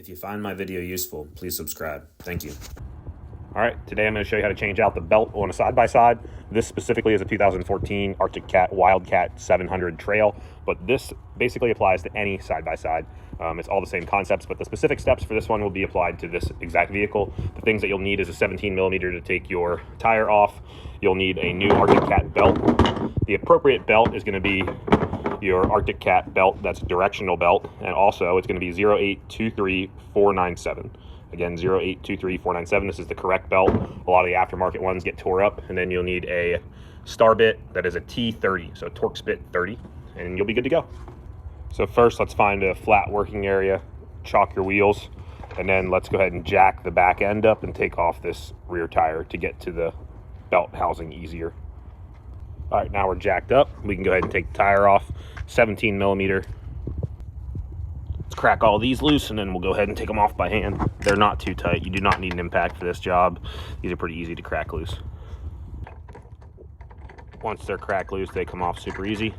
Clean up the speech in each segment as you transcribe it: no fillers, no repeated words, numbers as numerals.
If you find my video useful, please subscribe. Thank you. All right, today I'm going to show you how to change out the belt on a side-by-side. This specifically is a 2014 Arctic Cat Wildcat 700 Trail, but this basically applies to any side-by-side. It's all the same concepts, but the specific steps for this one will be applied to this exact vehicle. The things that you'll need is a 17 millimeter to take your tire off. You'll need a new Arctic Cat belt. The appropriate belt is going to be your Arctic Cat belt that's a directional belt, and also it's going to be 0823497. Again, 0823497. This is the correct belt. A lot of the aftermarket ones get tore up, and then you'll need a star bit that is a T30, so Torx bit 30, and you'll be good to go. So first, let's find a flat working area, chalk your wheels, and then let's go ahead and jack the back end up and take off this rear tire to get to the belt housing easier. All right, now we're jacked up. We can go ahead and take the tire off, 17 millimeter. Let's crack all these loose, and then we'll go ahead and take them off by hand. They're not too tight. You do not need an impact for this job. These are pretty easy to crack loose. Once they're cracked loose, they come off super easy.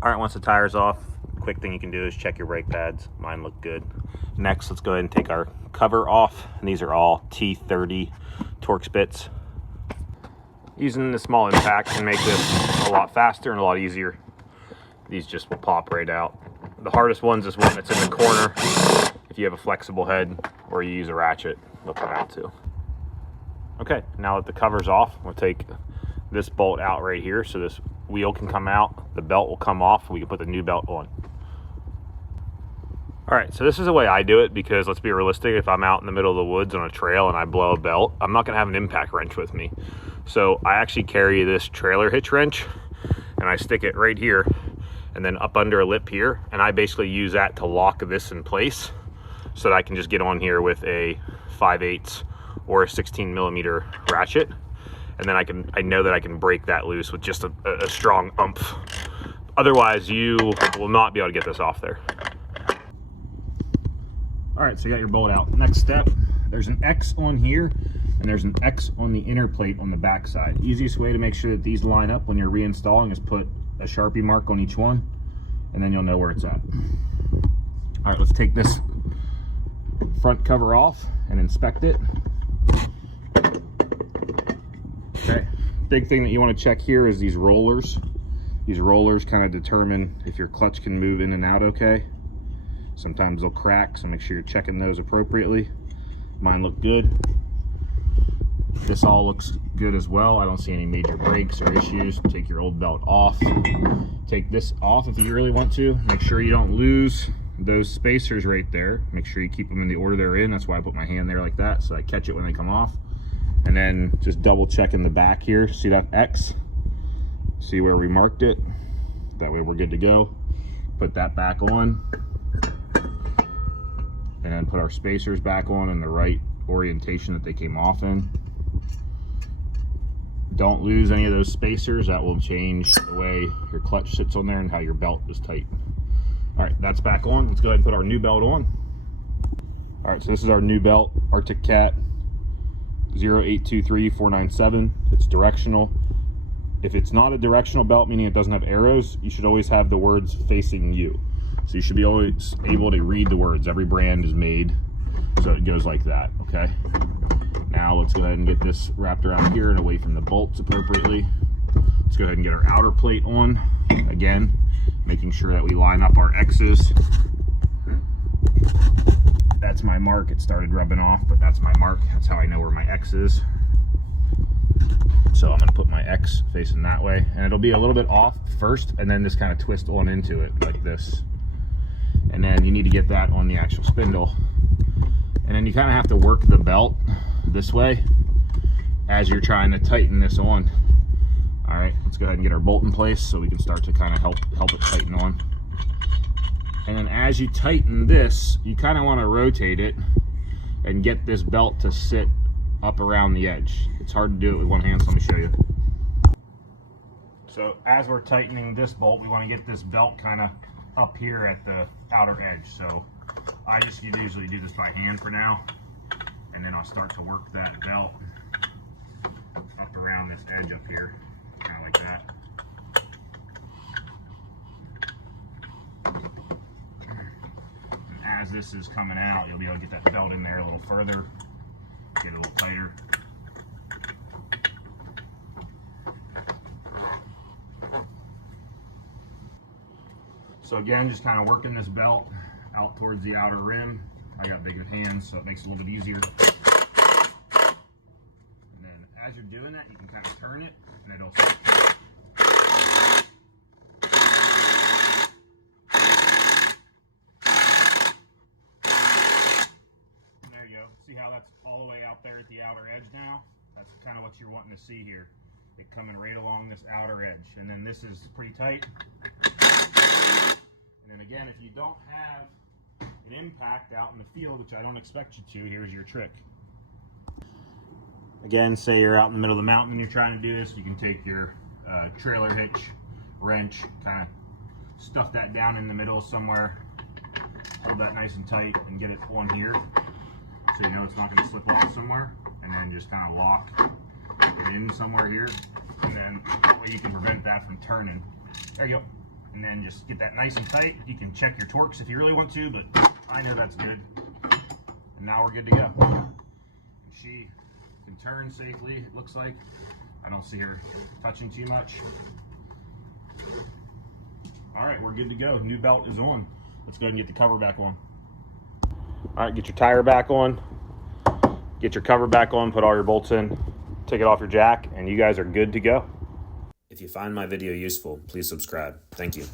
All right, once the tire's off, quick thing you can do is check your brake pads. Mine look good. Next, let's go ahead and take our cover off. And these are all T30 Torx bits. Using the small impact can make this a lot faster and a lot easier. These just will pop right out. The hardest ones is one that's in the corner. If you have a flexible head or you use a ratchet, they'll come out too. Okay, now that the cover's off, we'll take this bolt out right here so this wheel can come out, the belt will come off, we can put the new belt on. All right, so this is the way I do it, because let's be realistic, if I'm out in the middle of the woods on a trail and I blow a belt, I'm not gonna have an impact wrench with me. So I actually carry this trailer hitch wrench and I stick it right here and then up under a lip here, and I basically use that to lock this in place so that I can just get on here with a 5/8 or a 16 millimeter ratchet, and then I know that I can break that loose with just a strong oomph. Otherwise, you will not be able to get this off there. All right, so you got your bolt out. Next step, there's an X on here, and there's an X on the inner plate on the back side. Easiest way to make sure that these line up when you're reinstalling is put a Sharpie mark on each one, and then you'll know where it's at. All right, let's take this front cover off and inspect it. Okay, big thing that you want to check here is these rollers. These rollers kind of determine if your clutch can move in and out okay. Sometimes they'll crack, so make sure you're checking those appropriately. Mine look good. This all looks good as well. I don't see any major breaks or issues. Take your old belt off. Take this off if you really want to. Make sure you don't lose those spacers right there. Make sure you keep them in the order they're in. That's why I put my hand there like that, so I catch it when they come off. And then just double check in the back here. See that X? See where we marked it? That way we're good to go. Put that back on. And then put our spacers back on in the right orientation that they came off in. Don't lose any of those spacers. That will change the way your clutch sits on there and how your belt is tight. All right, that's back on. Let's go ahead and put our new belt on. All right, so this is our new belt, Arctic Cat 0823497. It's directional. If it's not a directional belt, meaning it doesn't have arrows, you should always have the words facing you. So you should be always able to read the words. Every brand is made so it goes like that, okay? Now let's go ahead and get this wrapped around here and away from the bolts appropriately. Let's go ahead and get our outer plate on. Again, making sure that we line up our X's. That's my mark. It started rubbing off, but that's my mark. That's how I know where my X is. So I'm gonna put my X facing that way, and it'll be a little bit off first, and then just kind of twist on into it like this. And then you need to get that on the actual spindle. And then you kind of have to work the belt this way as you're trying to tighten this on. All right, let's go ahead and get our bolt in place so we can start to kind of help it tighten on. And then as you tighten this, you kind of want to rotate it and get this belt to sit up around the edge. It's hard to do it with one hand, so let me show you. So as we're tightening this bolt, we want to get this belt kind of up here at the outer edge. So I just usually do this by hand for now, and then I'll start to work that belt up around this edge up here, kind of like that. And as this is coming out, you'll be able to get that belt in there a little further, get it a little tighter. So again, just kind of working this belt out towards the outer rim. I got bigger hands, so it makes it a little bit easier. And then as you're doing that, you can kind of turn it, and it'll there you go. See how that's all the way out there at the outer edge now? That's kind of what you're wanting to see here. It coming right along this outer edge. And then this is pretty tight. And then again, if you don't have an impact out in the field, which I don't expect you to, here's your trick. Again, say you're out in the middle of the mountain and you're trying to do this, you can take your trailer hitch, wrench, kind of stuff that down in the middle somewhere, hold that nice and tight and get it on here so you know it's not going to slip off somewhere, and then just kind of lock it in somewhere here, and then that way you can prevent that from turning. There you go. And then just get that nice and tight. You can check your torques if you really want to, but I know that's good. And now we're good to go. And she can turn safely, it looks like. I don't see her touching too much. All right, we're good to go. New belt is on. Let's go ahead and get the cover back on. All right, get your tire back on. Get your cover back on, put all your bolts in, take it off your jack, and you guys are good to go. If you find my video useful, please subscribe. Thank you.